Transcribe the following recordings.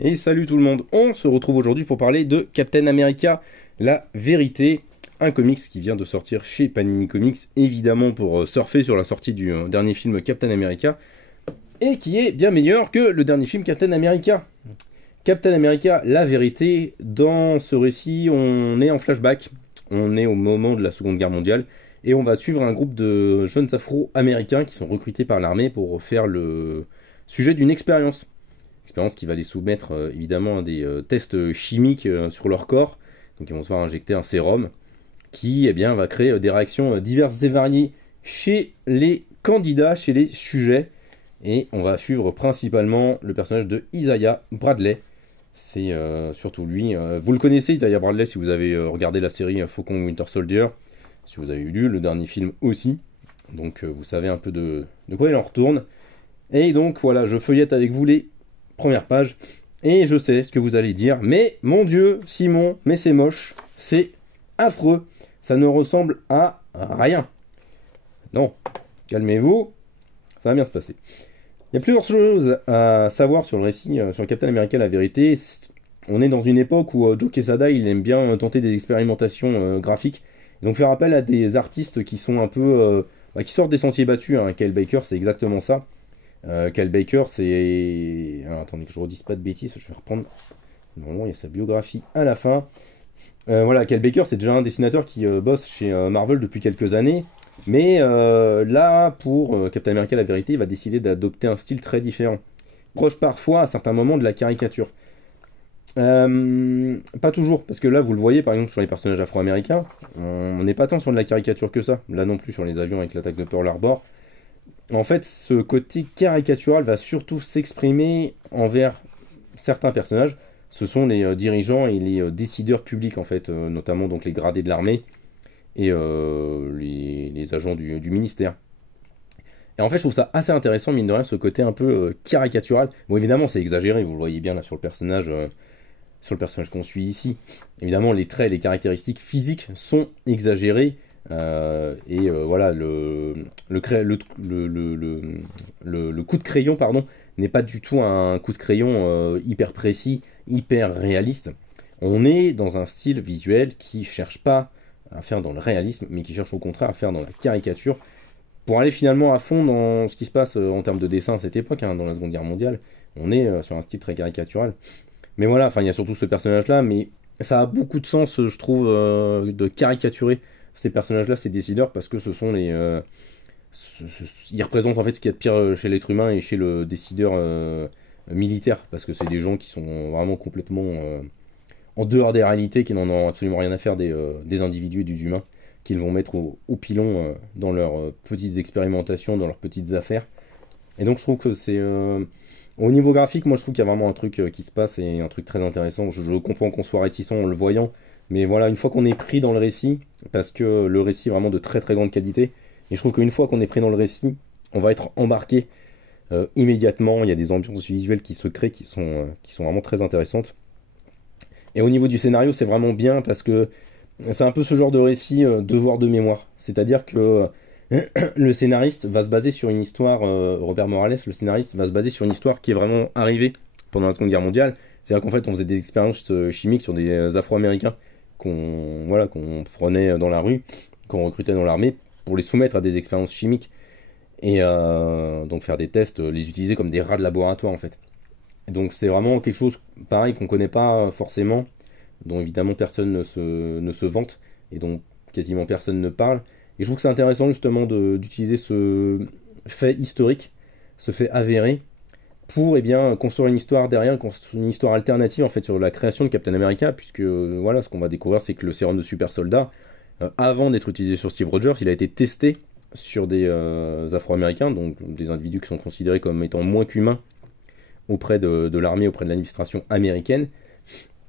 Et salut tout le monde, on se retrouve aujourd'hui pour parler de Captain America, la vérité, un comics qui vient de sortir chez Panini Comics, évidemment pour surfer sur la sortie du dernier film Captain America, et qui est bien meilleur que le dernier film Captain America. Captain America, la vérité, dans ce récit, on est en flashback, on est au moment de la Seconde Guerre mondiale, et on va suivre un groupe de jeunes afro-américains qui sont recrutés par l'armée pour faire le sujet d'une expérience. Expérience qui va les soumettre évidemment à des tests chimiques sur leur corps. Donc ils vont se faire injecter un sérum qui va créer des réactions diverses et variées chez les candidats, chez les sujets. Et on va suivre principalement le personnage de Isaiah Bradley. C'est surtout lui. Vous le connaissez, Isaiah Bradley, si vous avez regardé la série Falcon Winter Soldier. Si vous avez lu le dernier film aussi. Donc vous savez un peu de quoi il en retourne. Et donc voilà, je feuillette avec vous les première page, et je sais ce que vous allez dire, mais mon Dieu, Simon, mais c'est moche, c'est affreux, ça ne ressemble à rien. Non, calmez-vous, ça va bien se passer. Il y a plusieurs choses à savoir sur le récit, sur Captain America, la vérité. On est dans une époque où Joe Quesada, il aime bien tenter des expérimentations graphiques, et donc faire appel à des artistes qui sont un peu... qui sortent des sentiers battus, hein. Kyle Baker, c'est exactement ça. Kyle Baker, c'est... Alors, attendez que je redise pas de bêtises, je vais reprendre... Normalement, il y a sa biographie à la fin. Voilà, Kyle Baker, c'est déjà un dessinateur qui bosse chez Marvel depuis quelques années. Mais là, pour Captain America, la vérité, il va décider d'adopter un style très différent. Proche parfois, à certains moments, de la caricature. Pas toujours, parce que là, vous le voyez, par exemple, sur les personnages afro-américains, on n'est pas tant sur de la caricature que ça. Là non plus, sur les avions avec l'attaque de Pearl Harbor. En fait, ce côté caricatural va surtout s'exprimer envers certains personnages. Ce sont les dirigeants et les décideurs publics, en fait, notamment donc les gradés de l'armée et les agents du ministère. Et en fait, je trouve ça assez intéressant, mine de rien, ce côté un peu caricatural. Bon, évidemment, c'est exagéré, vous le voyez bien là sur le personnage qu'on suit ici. Évidemment, les traits, les caractéristiques physiques sont exagérés. Voilà, le coup de crayon, pardon, n'est pas du tout un coup de crayon hyper précis, hyper réaliste. On est dans un style visuel qui cherche pas à faire dans le réalisme, mais qui cherche au contraire à faire dans la caricature, pour aller finalement à fond dans ce qui se passe en termes de dessin à cette époque, hein, dans la Seconde Guerre mondiale. On est sur un style très caricatural. Mais voilà, enfin, il y a surtout ce personnage-là, mais ça a beaucoup de sens, je trouve, de caricaturer ces personnages-là, ces décideurs, parce que ce sont les... ils représentent en fait ce qu'il y a de pire chez l'être humain et chez le décideur militaire, parce que c'est des gens qui sont vraiment complètement en dehors des réalités, qui n'en ont absolument rien à faire des individus et des humains, qu'ils vont mettre au pilon dans leurs petites expérimentations, dans leurs petites affaires. Et donc je trouve que c'est... au niveau graphique, moi je trouve qu'il y a vraiment un truc qui se passe, et un truc très intéressant. Je comprends qu'on soit réticent en le voyant, mais voilà, une fois qu'on est pris dans le récit, parce que le récit est vraiment de très très grande qualité, et je trouve qu'une fois qu'on est pris dans le récit, on va être embarqué immédiatement. Il y a des ambiances visuelles qui se créent, qui sont vraiment très intéressantes. Et au niveau du scénario, c'est vraiment bien, parce que c'est un peu ce genre de récit devoir de mémoire. C'est-à-dire que le scénariste va se baser sur une histoire, Robert Morales, le scénariste, va se baser sur une histoire qui est vraiment arrivée pendant la Seconde Guerre mondiale. C'est-à-dire qu'en fait, on faisait des expériences chimiques sur des Afro-Américains qu'on prenait dans la rue, qu'on recrutait dans l'armée, pour les soumettre à des expériences chimiques. Et donc faire des tests, les utiliser comme des rats de laboratoire, en fait. Et donc c'est vraiment quelque chose, pareil, qu'on connaît pas forcément, dont évidemment personne ne se vante, et dont quasiment personne ne parle. Et je trouve que c'est intéressant justement d'utiliser ce fait historique, ce fait avéré, pour construire une histoire derrière, construire une histoire alternative en fait sur la création de Captain America, puisque voilà, ce qu'on va découvrir, c'est que le sérum de super soldat, avant d'être utilisé sur Steve Rogers, il a été testé sur des Afro-Américains, donc des individus qui sont considérés comme étant moins qu'humains auprès de l'armée, auprès de l'administration américaine.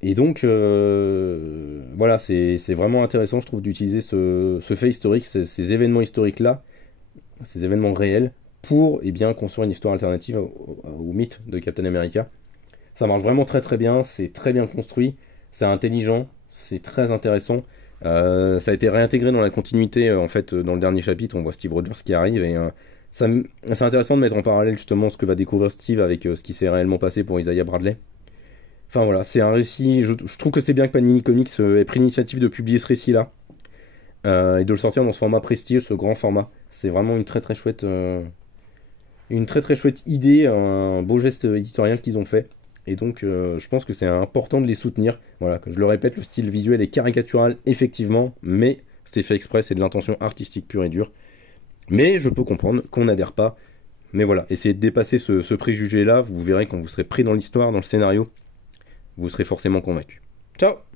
Et donc, voilà, c'est vraiment intéressant, je trouve, d'utiliser ce fait historique, ces événements historiques-là, ces événements réels, pour construire une histoire alternative au mythe de Captain America. Ça marche vraiment très très bien, c'est très bien construit, c'est intelligent, c'est très intéressant. Ça a été réintégré dans la continuité, en fait, dans le dernier chapitre, on voit Steve Rogers qui arrive, et c'est intéressant de mettre en parallèle justement ce que va découvrir Steve avec ce qui s'est réellement passé pour Isaiah Bradley. Enfin voilà, c'est un récit, je trouve que c'est bien que Panini Comics ait pris l'initiative de publier ce récit-là, et de le sortir dans ce format prestige, ce grand format. C'est vraiment une très très chouette idée, un beau geste éditorial qu'ils ont fait. Et donc je pense que c'est important de les soutenir. Voilà, que je le répète, le style visuel est caricatural, effectivement, mais c'est fait exprès, c'est de l'intention artistique pure et dure. Mais je peux comprendre qu'on n'adhère pas. Mais voilà, essayez de dépasser ce préjugé-là, vous verrez quand vous serez pris dans l'histoire, dans le scénario, vous serez forcément convaincu. Ciao!